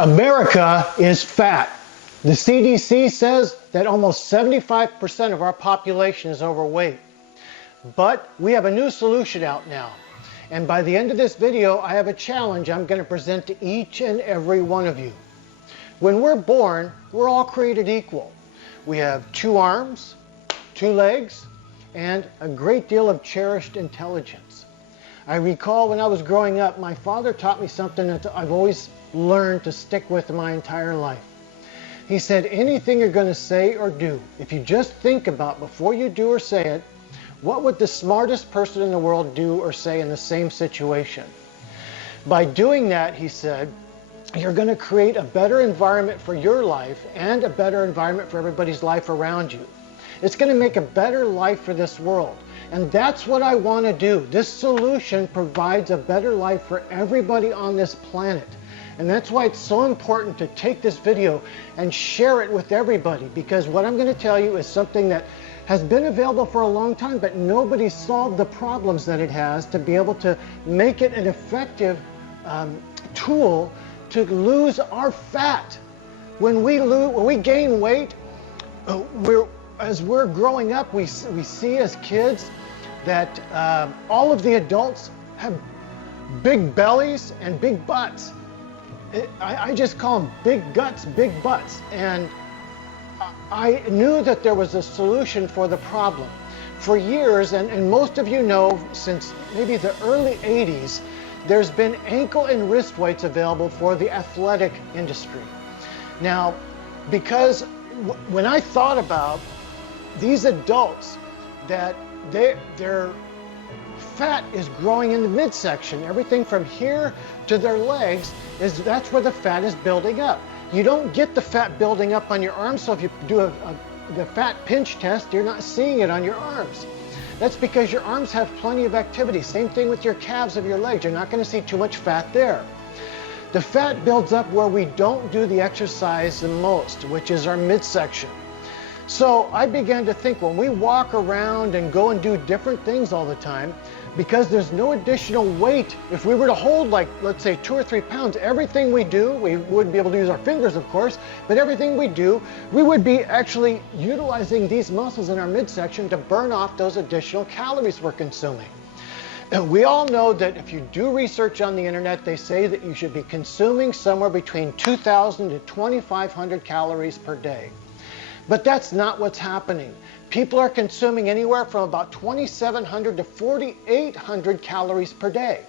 America is fat. The CDC says that almost 75% of our population is overweight. But we have a new solution out now. And by the end of this video, I have a challenge I'm going to present to each and every one of you. When we're born, we're all created equal. We have 2 arms, 2 legs, and a great deal of cherished intelligence. I recall when I was growing up, my father taught me something that I've always learned to stick with my entire life. He said, anything you're going to say or do, if you just think about before you do or say it, what would the smartest person in the world do or say in the same situation? By doing that, he said, you're going to create a better environment for your life and a better environment for everybody's life around you. It's going to make a better life for this world. And that's what I want to do. This solution provides a better life for everybody on this planet. And that's why it's so important to take this video and share it with everybody, because what I'm going to tell you is something that has been available for a long time, but nobody's solved the problems that it has to be able to make it an effective tool to lose our fat. When we gain weight, as we're growing up, we see as kids that all of the adults have big bellies and big butts. I just call them big guts, big butts. And I knew that there was a solution for the problem. For years, and most of you know, since maybe the early 80s, there's been ankle and wrist weights available for the athletic industry. Now, because when I thought about these adults that their fat is growing in the midsection, everything from here to their legs, that's where the fat is building up. You don't get the fat building up on your arms, so if you do the fat pinch test, you're not seeing it on your arms. That's because your arms have plenty of activity. Same thing with your calves of your legs. You're not going to see too much fat there. The fat builds up where we don't do the exercise the most, which is our midsection. So I began to think, when we walk around and go and do different things all the time, because there's no additional weight, if we were to hold, like, let's say 2 or 3 pounds, everything we do, we wouldn't be able to use our fingers, of course, but everything we do, we would be actually utilizing these muscles in our midsection to burn off those additional calories we're consuming. And we all know that if you do research on the internet, they say that you should be consuming somewhere between 2,000 to 2,500 calories per day. But that's not what's happening. People are consuming anywhere from about 2,700 to 4,800 calories per day.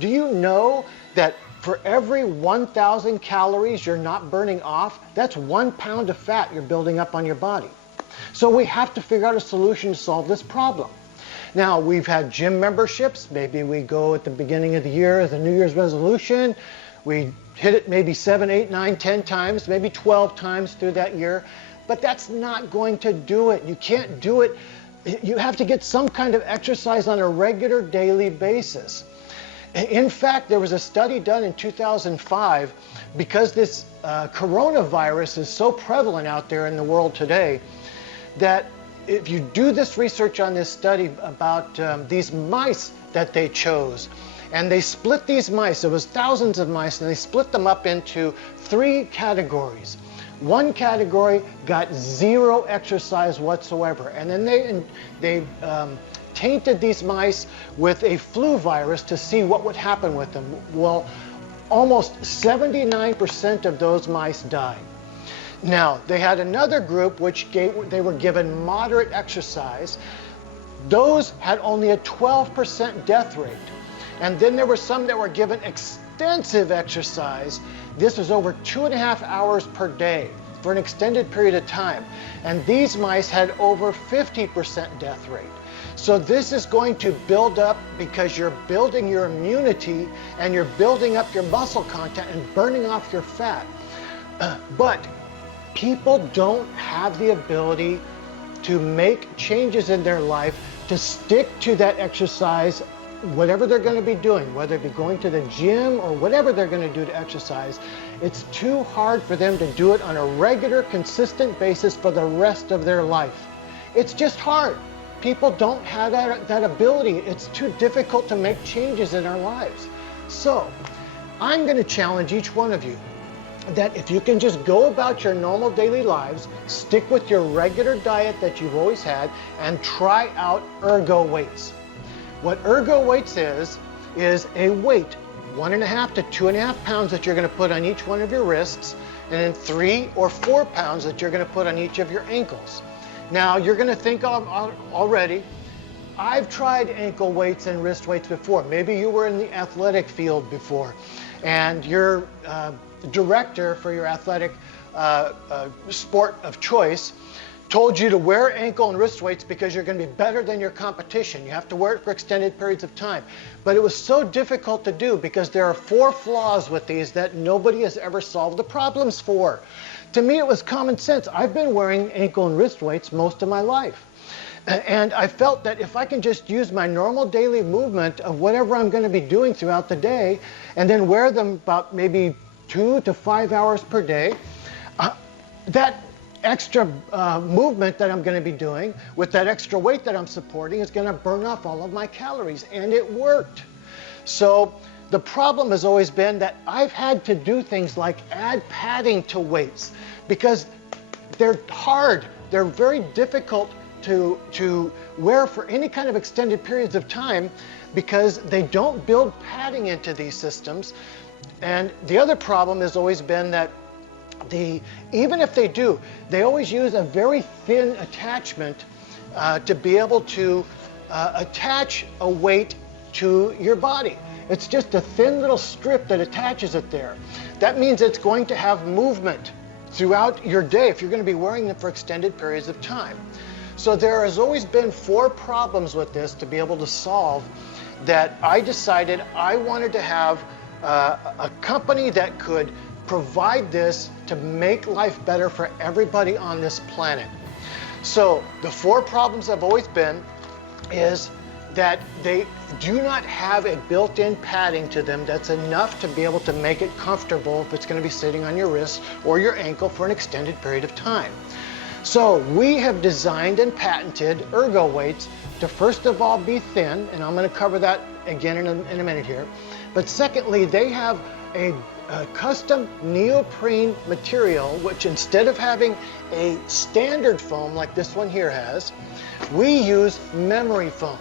Do you know that for every 1,000 calories you're not burning off, that's 1 pound of fat you're building up on your body? So we have to figure out a solution to solve this problem. Now, we've had gym memberships. Maybe we go at the beginning of the year as a New Year's resolution. We hit it maybe 7, 8, 9, 10 times, maybe 12 times through that year. But that's not going to do it. You can't do it. You have to get some kind of exercise on a regular daily basis. In fact, there was a study done in 2005, because this coronavirus is so prevalent out there in the world today, that if you do this research on this study about these mice that they chose, and they split these mice, it was thousands of mice, and they split them up into 3 categories. One category got 0 exercise whatsoever, and then they tainted these mice with a flu virus to see what would happen with them. Well, almost 79% of those mice died. Now, they had another group which they were given moderate exercise. Those had only a 12% death rate. And then there were some that were given extensive exercise. This was over 2.5 hours per day for an extended period of time. And these mice had over 50% death rate. So this is going to build up, because you're building your immunity and you're building up your muscle content and burning off your fat. But people don't have the ability to make changes in their life to stick to that exercise, whatever they're going to be doing, whether it be going to the gym or whatever they're going to do to exercise. It's too hard for them to do it on a regular, consistent basis for the rest of their life. It's just hard. People don't have that ability. It's too difficult to make changes in our lives. So I'm going to challenge each one of you that if you can just go about your normal daily lives, stick with your regular diet that you've always had, and try out ERGOWEIGHTS. What ERGOWEIGHTS is a weight, 1.5 to 2.5 pounds that you're going to put on each one of your wrists, and then 3 or 4 pounds that you're going to put on each of your ankles. Now you're going to think already, I've tried ankle weights and wrist weights before. Maybe you were in the athletic field before, and your director for your athletic sport of choice told you to wear ankle and wrist weights because you're going to be better than your competition. You have to wear it for extended periods of time. But it was so difficult to do because there are 4 flaws with these that nobody has ever solved the problems for. To me, it was common sense. I've been wearing ankle and wrist weights most of my life. And I felt that if I can just use my normal daily movement of whatever I'm going to be doing throughout the day, and then wear them about maybe 2 to 5 hours per day, that extra movement that I'm going to be doing with that extra weight that I'm supporting is going to burn off all of my calories, and it worked. So the problem has always been that I've had to do things like add padding to weights because they're hard. They're very difficult to wear for any kind of extended periods of time because they don't build padding into these systems. And the other problem has always been that even if they do, they always use a very thin attachment to be able to attach a weight to your body. It's just a thin little strip that attaches it there. That means it's going to have movement throughout your day if you're going to be wearing them for extended periods of time. So there has always been 4 problems with this to be able to solve that I decided I wanted to have a company that could provide this to make life better for everybody on this planet. So the 4 problems have always been is that they do not have a built-in padding to them that's enough to be able to make it comfortable if it's going to be sitting on your wrist or your ankle for an extended period of time. So we have designed and patented ERGOWEIGHTS to first of all be thin, and I'm going to cover that again in a minute here. But secondly, they have a custom neoprene material, which instead of having a standard foam like this one here has, we use memory foam.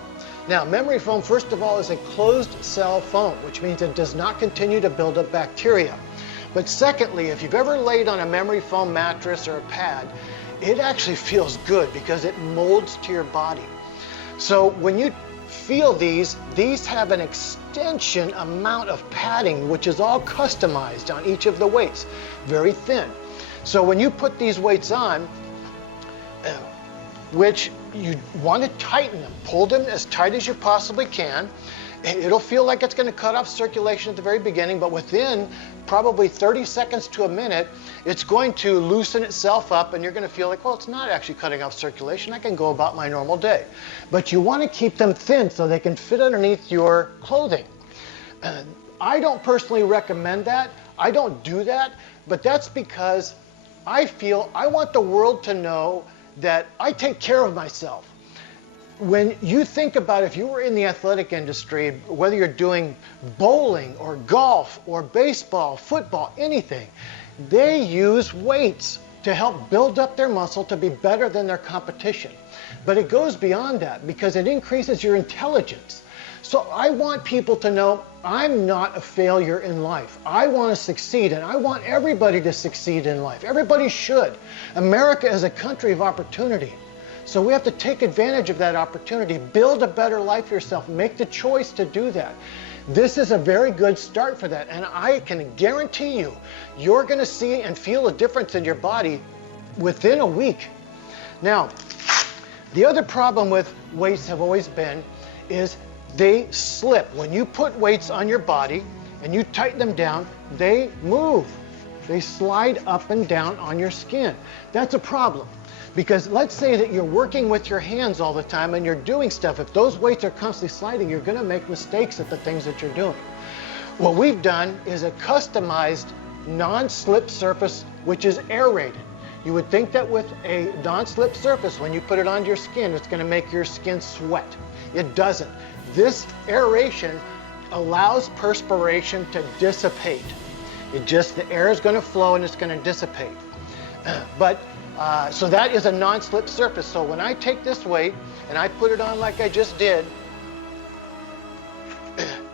Now, memory foam, first of all, is a closed cell foam, which means it does not continue to build up bacteria. But secondly, if you've ever laid on a memory foam mattress or a pad, it actually feels good because it molds to your body. So when you feel these have an extension amount of padding, which is all customized on each of the weights, very thin. So when you put these weights on, which you want to tighten them, pull them as tight as you possibly can. It'll feel like it's going to cut off circulation at the very beginning, but within probably 30 seconds to a minute, it's going to loosen itself up and you're going to feel like, well, it's not actually cutting off circulation. I can go about my normal day. But you want to keep them thin so they can fit underneath your clothing. I don't personally recommend that. I don't do that, but that's because I feel I want the world to know that I take care of myself. When you think about if you were in the athletic industry, whether you're doing bowling or golf or baseball, football, anything, they use weights to help build up their muscle to be better than their competition. But it goes beyond that because it increases your intelligence. So I want people to know I'm not a failure in life. I want to succeed, and I want everybody to succeed in life. Everybody should. America is a country of opportunity. So we have to take advantage of that opportunity, build a better life for yourself, make the choice to do that. This is a very good start for that, and I can guarantee you, you're going to see and feel a difference in your body within a week. Now, the other problem with weights have always been is they slip. When you put weights on your body and you tighten them down, they move. They slide up and down on your skin. That's a problem. Because let's say that you're working with your hands all the time and you're doing stuff. If those weights are constantly sliding, you're going to make mistakes at the things that you're doing. What we've done is a customized non-slip surface, which is aerated. You would think that with a non-slip surface, when you put it onto your skin, it's going to make your skin sweat. It doesn't. This aeration allows perspiration to dissipate. The air is going to flow and it's going to dissipate. So that is a non-slip surface. So when I take this weight and I put it on like I just did,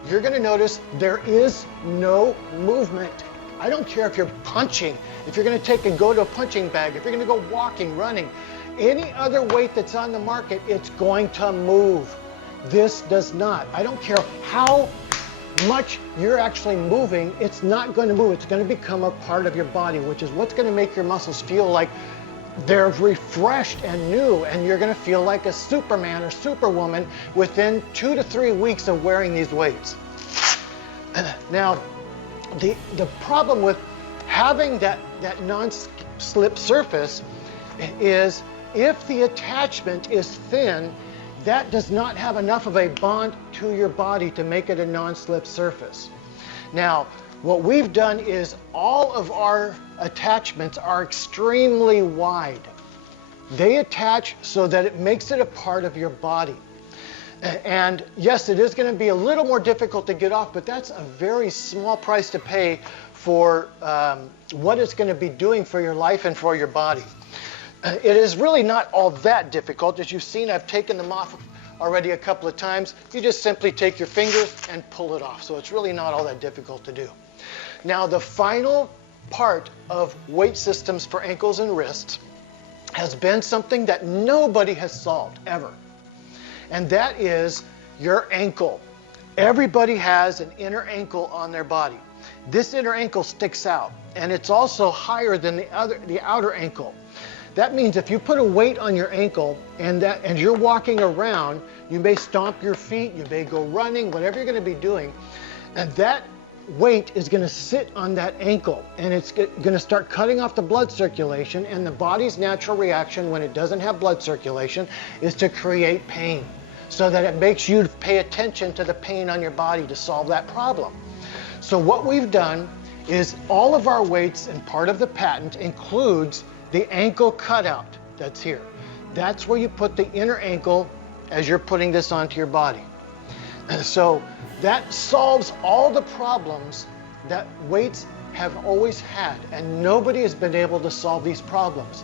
you're going to notice there is no movement. I don't care if you're punching, if you're going to go to a punching bag, if you're going to go walking, running, any other weight that's on the market, it's going to move. This does not. I don't care how much you're actually moving, it's not going to move. It's going to become a part of your body, which is what's going to make your muscles feel like they're refreshed and new, and you're going to feel like a Superman or Superwoman within 2 to 3 weeks of wearing these weights. Now, the problem with having that non-slip surface is if the attachment is thin, that does not have enough of a bond to your body to make it a non-slip surface. Now, what we've done is all of our attachments are extremely wide. They attach so that it makes it a part of your body. And yes, it is going to be a little more difficult to get off, but that's a very small price to pay for what it's going to be doing for your life and for your body. It is really not all that difficult. As you've seen, I've taken them off already a couple of times. You just simply take your fingers and pull it off. So it's really not all that difficult to do. Now, the final part of weight systems for ankles and wrists has been something that nobody has solved ever. And that is your ankle. Everybody has an inner ankle on their body. This inner ankle sticks out, and it's also higher than the outer ankle. That means if you put a weight on your ankle and you're walking around, you may stomp your feet, you may go running, whatever you're going to be doing, and that weight is going to sit on that ankle, and it's going to start cutting off the blood circulation, and the body's natural reaction when it doesn't have blood circulation is to create pain, so that it makes you pay attention to the pain on your body to solve that problem. So what we've done is all of our weights, and part of the patent includes the ankle cutout that's here. That's where you put the inner ankle as you're putting this onto your body. So that solves all the problems that weights have always had, and nobody has been able to solve these problems.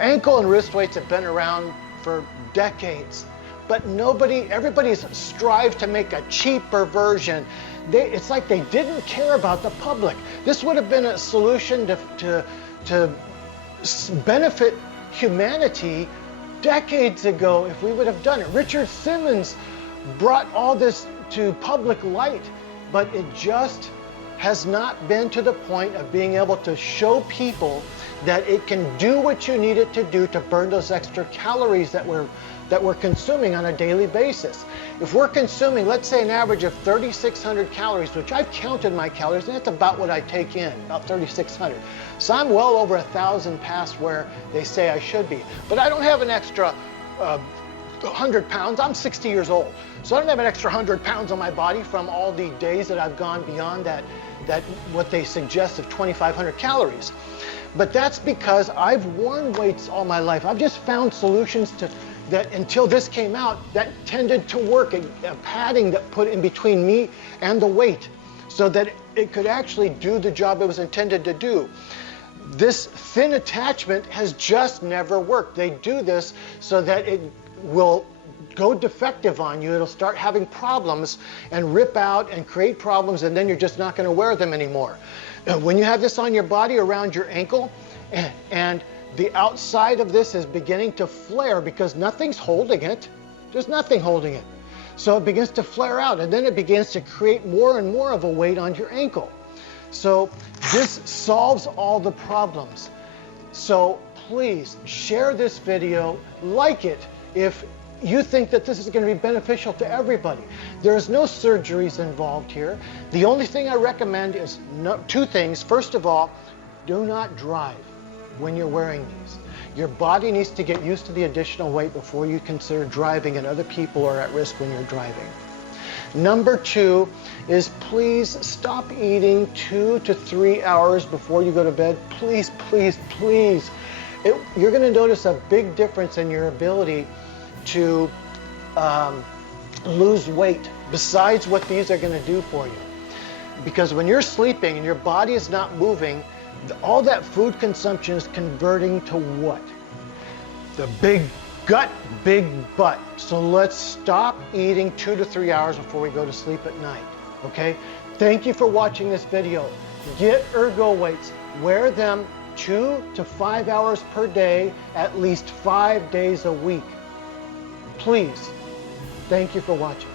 Ankle and wrist weights have been around for decades, but everybody's strived to make a cheaper version. It's like they didn't care about the public. This would have been a solution to benefit humanity decades ago if we would have done it. Richard Simmons brought all this to public light, but it just has not been to the point of being able to show people that it can do what you need it to do to burn those extra calories that we're consuming on a daily basis. If we're consuming, let's say, an average of 3,600 calories, which I've counted my calories, and that's about what I take in, about 3,600. So I'm well over 1,000 past where they say I should be. But I don't have an extra 100 pounds. I'm 60 years old. So I don't have an extra 100 pounds on my body from all the days that I've gone beyond that what they suggest of 2,500 calories. But that's because I've worn weights all my life. I've just found solutions that until this came out, that tended to work, a padding that put in between me and the weight so that it could actually do the job it was intended to do. This thin attachment has just never worked. They do this so that it will go defective on you. It'll start having problems and rip out and create problems, and then you're just not going to wear them anymore. When you have this on your body around your ankle, and the outside of this is beginning to flare because nothing's holding it. There's nothing holding it. So it begins to flare out, and then it begins to create more and more of a weight on your ankle. So this solves all the problems. So please share this video, like it if you think that this is going to be beneficial to everybody. There's no surgeries involved here. The only thing I recommend is two things. First of all, do not drive when you're wearing these. Your body needs to get used to the additional weight before you consider driving, and other people are at risk when you're driving. Number two is please stop eating 2 to 3 hours before you go to bed. Please, please, please. You're going to notice a big difference in your ability to lose weight besides what these are going to do for you. Because when you're sleeping and your body is not moving, all that food consumption is converting to what? The big gut, big butt. So let's stop eating 2 to 3 hours before we go to sleep at night, okay? Thank you for watching this video. Get ERGOWEIGHTS. Wear them 2 to 5 hours per day, at least 5 days a week. Please. Thank you for watching.